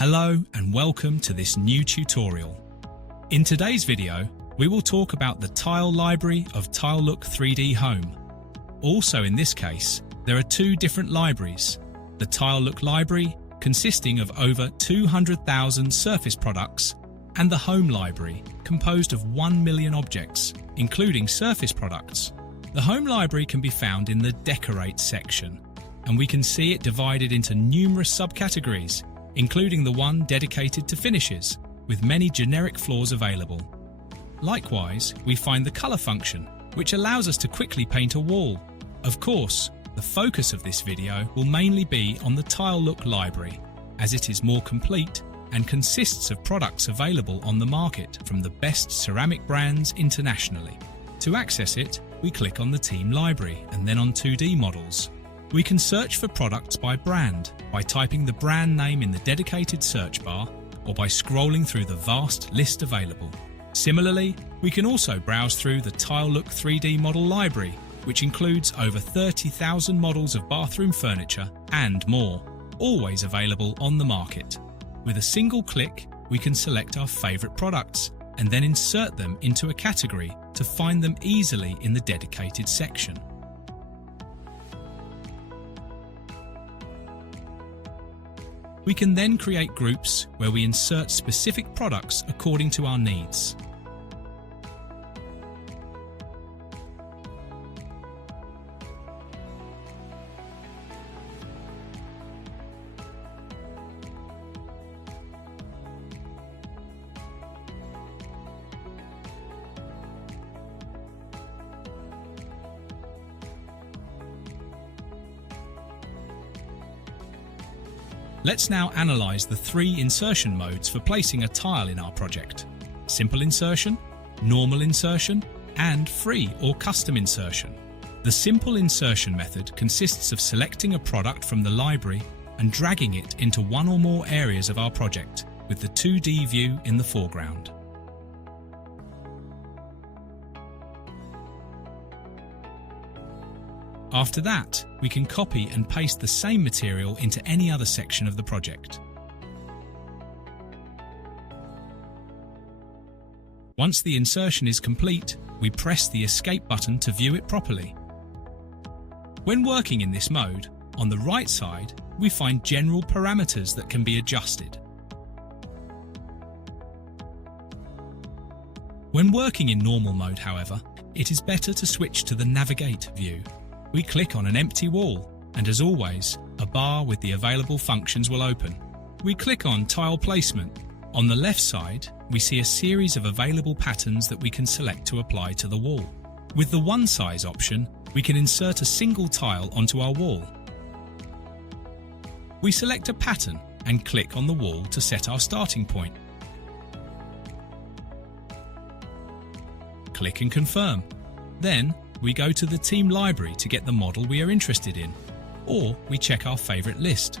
Hello and welcome to this new tutorial. In today's video, we will talk about the tile library of Tilelook 3D Home. Also in this case, there are two different libraries. The Tilelook library, consisting of over 200,000 surface products, and the Home library, composed of 1 million objects, including surface products. The Home library can be found in the Decorate section, and we can see it divided into numerous subcategories, including the one dedicated to finishes, with many generic floors available. Likewise, we find the colour function, which allows us to quickly paint a wall. Of course, the focus of this video will mainly be on the Tilelook library, as it is more complete and consists of products available on the market from the best ceramic brands internationally. To access it, we click on the Team Library and then on 2D models. We can search for products by brand by typing the brand name in the dedicated search bar or by scrolling through the vast list available. Similarly, we can also browse through the Tilelook 3D model library, which includes over 30,000 models of bathroom furniture and more, always available on the market. With a single click, we can select our favourite products and then insert them into a category to find them easily in the dedicated section. We can then create groups where we insert specific products according to our needs. Let's now analyse the three insertion modes for placing a tile in our project: simple insertion, normal insertion, and free or custom insertion. The simple insertion method consists of selecting a product from the library and dragging it into one or more areas of our project, with the 2D view in the foreground. After that, we can copy and paste the same material into any other section of the project. Once the insertion is complete, we press the Escape button to view it properly. When working in this mode, on the right side, we find general parameters that can be adjusted. When working in normal mode, however, it is better to switch to the Navigate view. We click on an empty wall, and as always, a bar with the available functions will open. We click on Tile Placement. On the left side, we see a series of available patterns that we can select to apply to the wall. With the One Size option, we can insert a single tile onto our wall. We select a pattern and click on the wall to set our starting point. Click and confirm. Then, we go to the Team Library to get the model we are interested in, or we check our favourite list.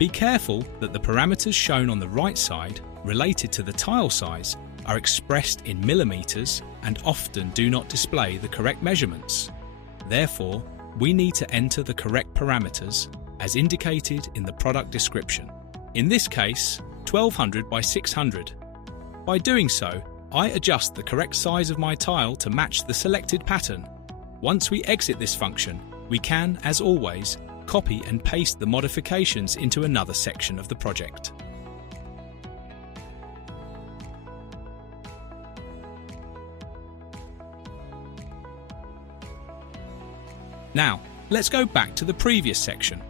Be careful that the parameters shown on the right side, related to the tile size, are expressed in millimetres and often do not display the correct measurements. Therefore, we need to enter the correct parameters, as indicated in the product description. In this case, 1200 by 600. By doing so, I adjust the correct size of my tile to match the selected pattern. Once we exit this function, we can, as always, copy and paste the modifications into another section of the project. Now, let's go back to the previous section.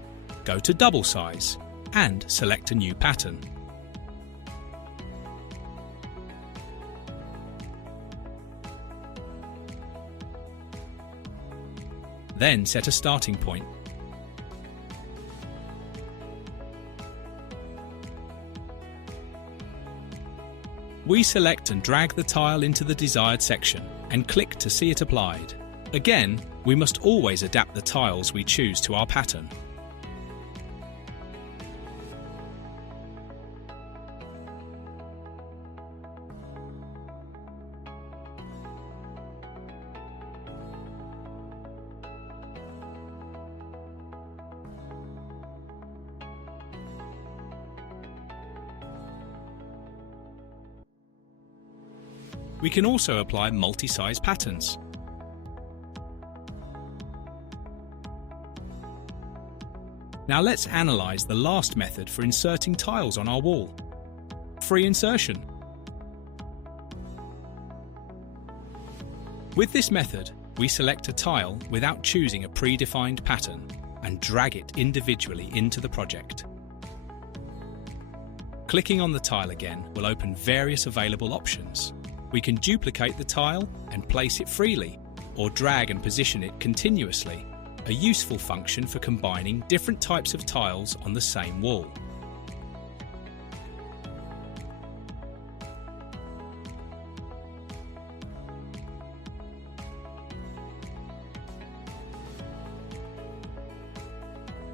Go to Double Size and select a new pattern. Then set a starting point. We select and drag the tile into the desired section and click to see it applied. Again, we must always adapt the tiles we choose to our pattern. We can also apply multi-size patterns. Now let's analyse the last method for inserting tiles on our wall. Free insertion. With this method, we select a tile without choosing a predefined pattern and drag it individually into the project. Clicking on the tile again will open various available options. We can duplicate the tile and place it freely, or drag and position it continuously, a useful function for combining different types of tiles on the same wall.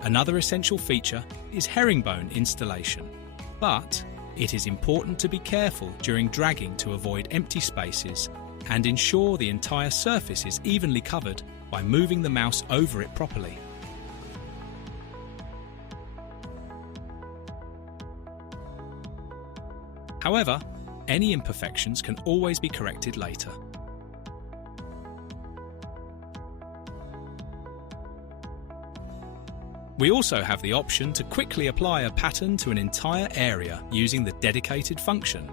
Another essential feature is herringbone installation, but it is important to be careful during dragging to avoid empty spaces and ensure the entire surface is evenly covered by moving the mouse over it properly. However, any imperfections can always be corrected later. We also have the option to quickly apply a pattern to an entire area using the dedicated function.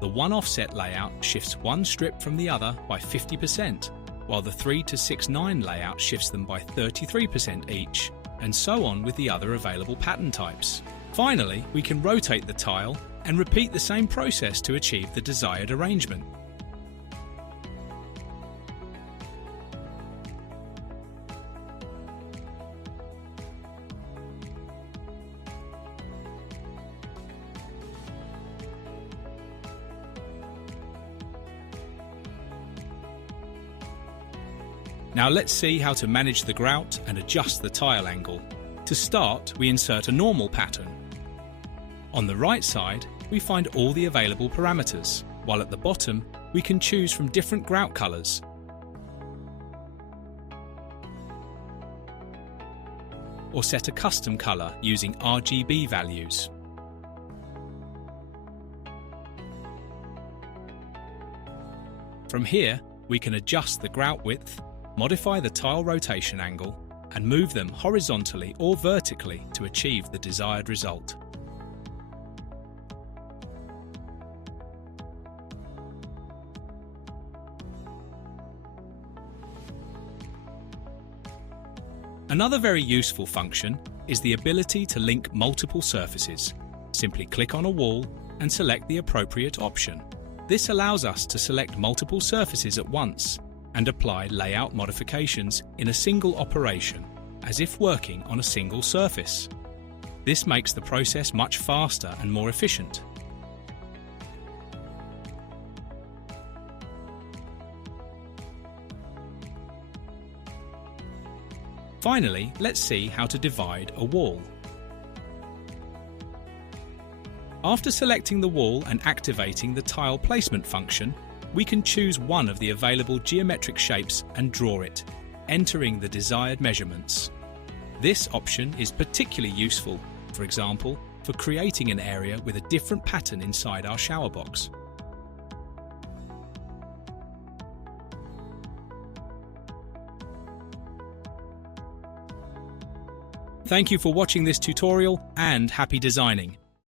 The one offset layout shifts one strip from the other by 50%, while the 3 to 6 9 layout shifts them by 33% each, and so on with the other available pattern types. Finally, we can rotate the tile and repeat the same process to achieve the desired arrangement. Now let's see how to manage the grout and adjust the tile angle. To start, we insert a normal pattern. On the right side, we find all the available parameters, while at the bottom, we can choose from different grout colours. Or set a custom colour using RGB values. From here, we can adjust the grout width, modify the tile rotation angle, and move them horizontally or vertically to achieve the desired result. Another very useful function is the ability to link multiple surfaces. Simply click on a wall and select the appropriate option. This allows us to select multiple surfaces at once and apply layout modifications in a single operation, as if working on a single surface. This makes the process much faster and more efficient. Finally, let's see how to divide a wall. After selecting the wall and activating the tile placement function, we can choose one of the available geometric shapes and draw it, entering the desired measurements. This option is particularly useful, for example, for creating an area with a different pattern inside our shower box. Thank you for watching this tutorial and happy designing!